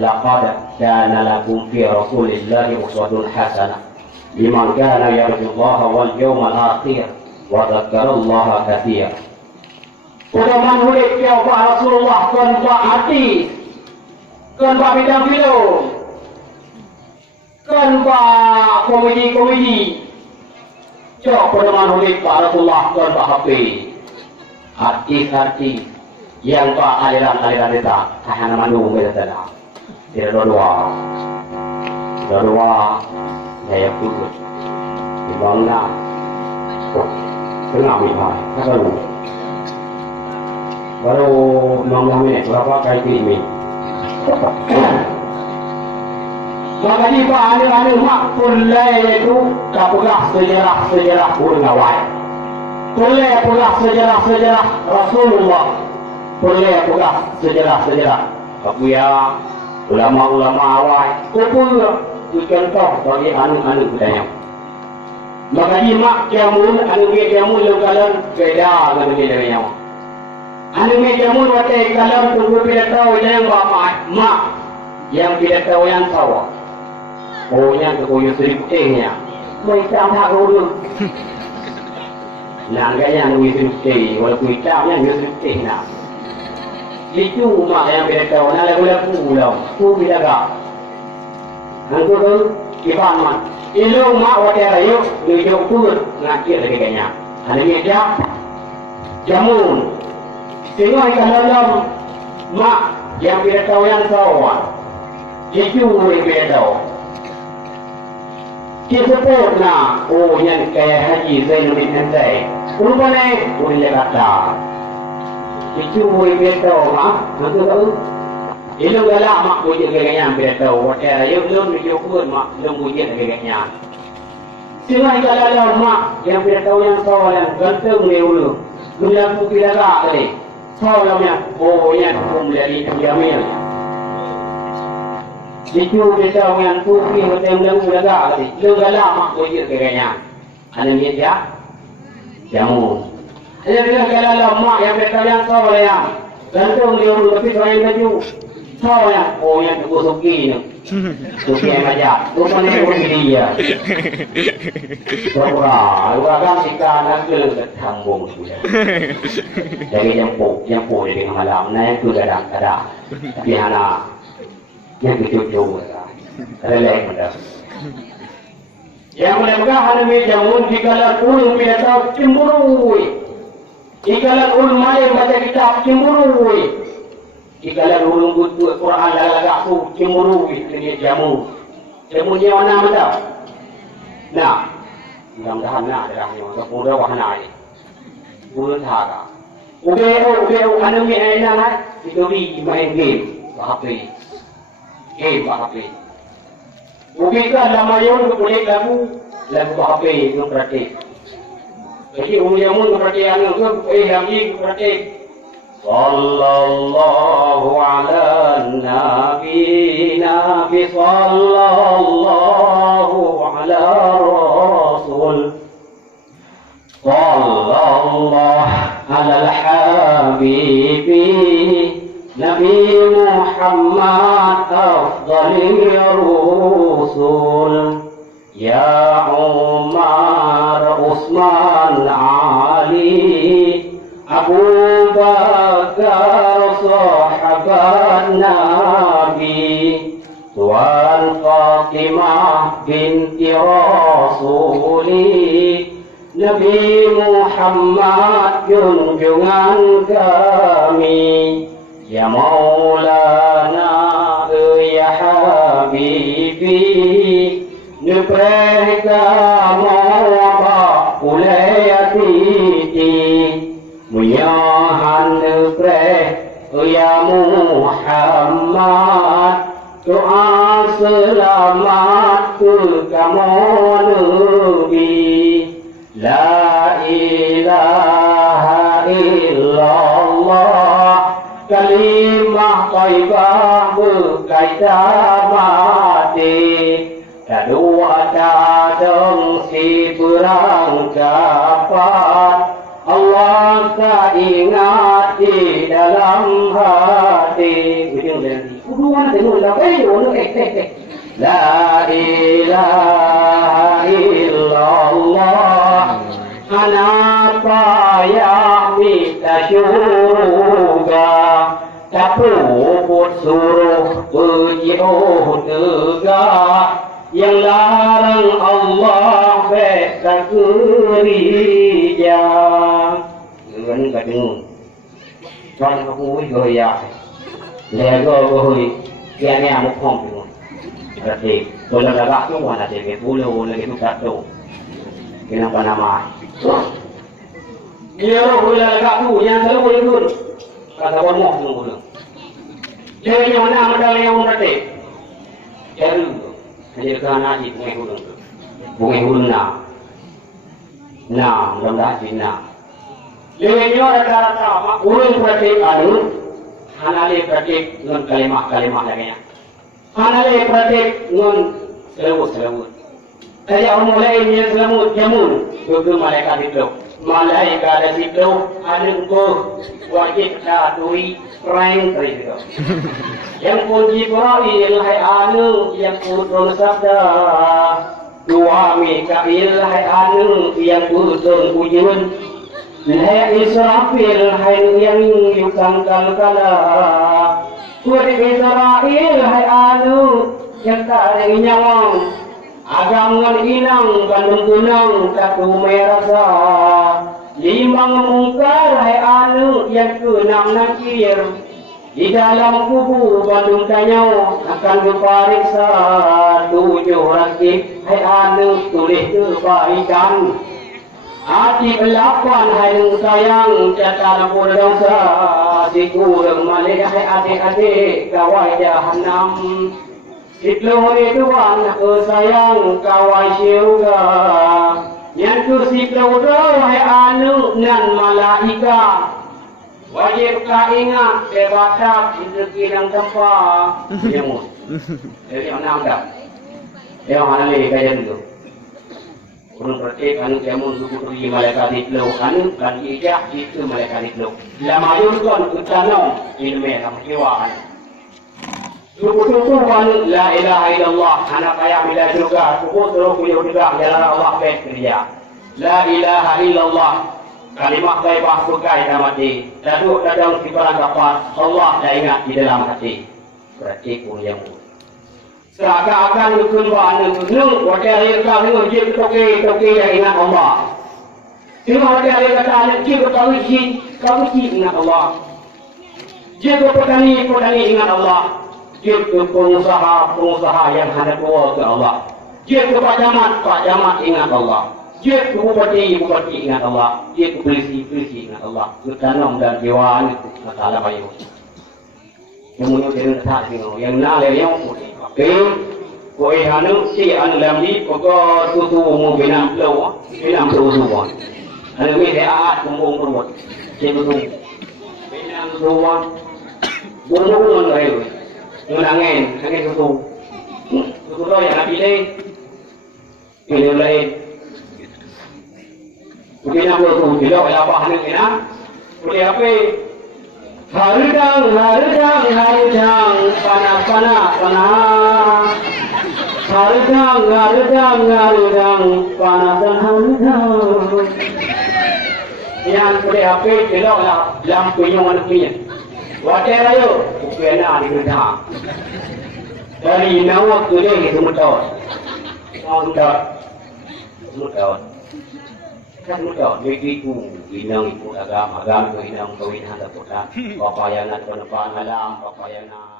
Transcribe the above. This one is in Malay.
laqad kana lakum fi rasulillahi uswatun hasanah liman kana yarjullaha wal yawmal akhir wa dzakarallaha katsiran. Pedoman hulik yang Pak Rasulullah kan Pak hati, kan Pak bidang film, kan Pak komedi. Cok pedoman hulik Pak Rasulullah kan Pak HP. Artis-artis yang Pak aliran-aliran kita tahan manung kita tidak. Tidak dua. Saya putus. Di bangna. Tengah mihai. Baru 16 minit, berapa kali ini? Makanya Pak Anil Mak pulai itu kapulah sejarah pun ngawai. Pulai pulah sejarah Rasulullah. Pulai pulah sejarah kapuya ulama-ulama awal. Kupul ikan kau bagi anu budaya. Makanya Mak jamun yang kalian beda dengan bedanya. Anu jamun watai kalam tu tidak tahu yang bapak mak yang tidak tahu yang tahu. Oh yang kekuyu seriputihnya. Mereka tak urut. Nangga yang kekuyu seriputih, walaupun hitam yang kekuyu seriputih nak. Itu mak yang tidak tahu. Nak lagu pulau, tu tidak gak. Angku tu kipan mak. Ilu mak watai rayu nujuk pun ngakir lagi kayaknya. Anu jamun. Tengok ikan dalam mak yang tidak tahu yang tahu. Itu yang tidak tahu. Kita sebut nak, oh yang kayak Haji Zainuddin Nandai. Rupanya boleh kata. Itu yang tidak tahu mak. Nanti tahu. Ilmu galak mak pujuk kayaknya tidak tahu. Wadah ayo belum dijauhkan mak belum pujuk kayaknya. Tengok ikan dalam mak yang tidak tahu yang tahu yang ganteng ni dulu. Melaku tidak tadi. Soalnya, oh yang hukum dari Jamil. Itu kita yang tuki macam lembaga tadi. Lembaga mak boleh kayaknya. Ada meja, jamu. Ada juga kalau mak yang mereka yang soalnya, gantung dia dulu tapi soalnya baju. Soalnya, oh yang tuki ni. Tuki yang aja. Rupanya pun dia. Orang kita nak ke tambung sudah. Jadi yang po dari malam naik tu kadang-kadang. Tapi hana yang cucu relax mudah. Yang mudah-mudahan hana mejamun dikalan ulun tidak tahu cemburu. Dikalan ulun main baca kitab cemburu. Dikalan ulun buat Quran lagak tu cemburu ini jamu. Jamunya mana mana? Nah, mudah-mudahan nak derangnya. Kemudian wahana ini. Bulan thara. Ubeo anu mi aina lah. Itu main game. Bahapli. Game bahapli. Ubi kan lamayon kulit lagu bahapli itu praktik. Jadi umumnya praktik anu tu lagi praktik. Sallallahu ala nabi sallallahu ala rasul. Sallallahu ala al-habibi Nabi Muhammad afdalil rusul. Ya Umar Utsman Ali Abu Bakar sahabat Nabi, Tuan Fatimah binti Rasuli, Nabi Muhammad junjungan kami. Ya Maulana ya Habibi, nupreh kamu apa ulayati. Muyahan nupreh ya Muhammad, doa selamat ke kamu Nabi. La ilaha illallah, kalimah thayyibah berkaitan mati. Kedua datang si berangkapan, Allah tak ingat di dalam hati. Ujung dari dua dengan dah orang La ilaha illallah Anapa yang minta syurga Taput suruh berjauh tegak Yang larang Allah beta kerja Dengan kadang Tuan aku goyah Lego goy Dia ni amuk hong tu Berarti Kalau agak tu mana dia puluh lagi tu satu Kenapa nama Dia orang agak tu yang selalu itu Kata orang mau tunggu Dia yang mana medali yang berarti Jadi Jadi kerana si bunga hulu na mudah-mudahan si na Lewenyo rata-rata urung pratik anu hanale pratik ngun kalimah lagi hanale pratik ngun selawut kaya mulai ni selawut jamun ke malaikat itu malaikat itu anu ko wajib dah dui rank itu yang pun Jibril hai anu yang pun bersabda dua Mikail hai anu yang pun pujian Hai Israfil hai yang yusangkal kala Kuri Israel hai anu yang tak ada nyawang Agangan inang bandung tunang katu merasa Limang mungkar hai anu yang keenam nakir Di dalam kubu bandung tanyau akan diperiksa 7 rakib hai anu tulis kebaikan Hati pelakuan hai sayang catar pun dosa dikurang malik hai adik-adik kawai jahannam Siklo itu anak sayang kawai syurga Yang tu siklo hai anu nan malaika Wajib ka ingat debatap rezeki nang tempat Yang Jadi mana anda Yang mana lagi kajian itu Urung pratik anu jamun dukuri malaikat itlo anu kan ijah itu malaikat itlo lama yurkon utano ilmu sama jiwaan Suku-suku anu la ilaha illallah anak kaya bila juga suku terus punya juga jalan Allah baik kerja la ilaha illallah kalimat taibah bukai mati daduk dadang sibaran dapat Allah dah ingat di dalam hati pratik pun yang seakan-akan keluar nung wakil air kau nung jik toke yang ingat Allah. Cuma wakil air kata anak jik kau ingat Allah. Jik petani ingat Allah. Jik pengusaha yang hendak bawa ke Allah. Jik pak jamat ingat Allah. Jik bupati ingat Allah. Jik polisi ingat Allah. Ketanam dan jiwa itu masalah bayu. Yang muncul dari tak yang nalai yang Koi anu si anu lamdi pokok susu mu binam flow susu bon. Anu mi dia aat kumpung perut. Si susu binam susu bon. Bumbung rayu. Angin susu. Susu tu yang nak pilih lain. Binam susu tidak ada apa anu kena. Pilih apa? Harudang, panas. Harudang, panasan harudang. Yang boleh apa? Tidak lah, lampu yang mana punya. Wajar ayo, kena di kerja. Dari nawa kerja itu mudah. Mudah. Kan mudah, begitu inang ikut agama itu inang kawin hendak putar, papayangan penepan alam, papayangan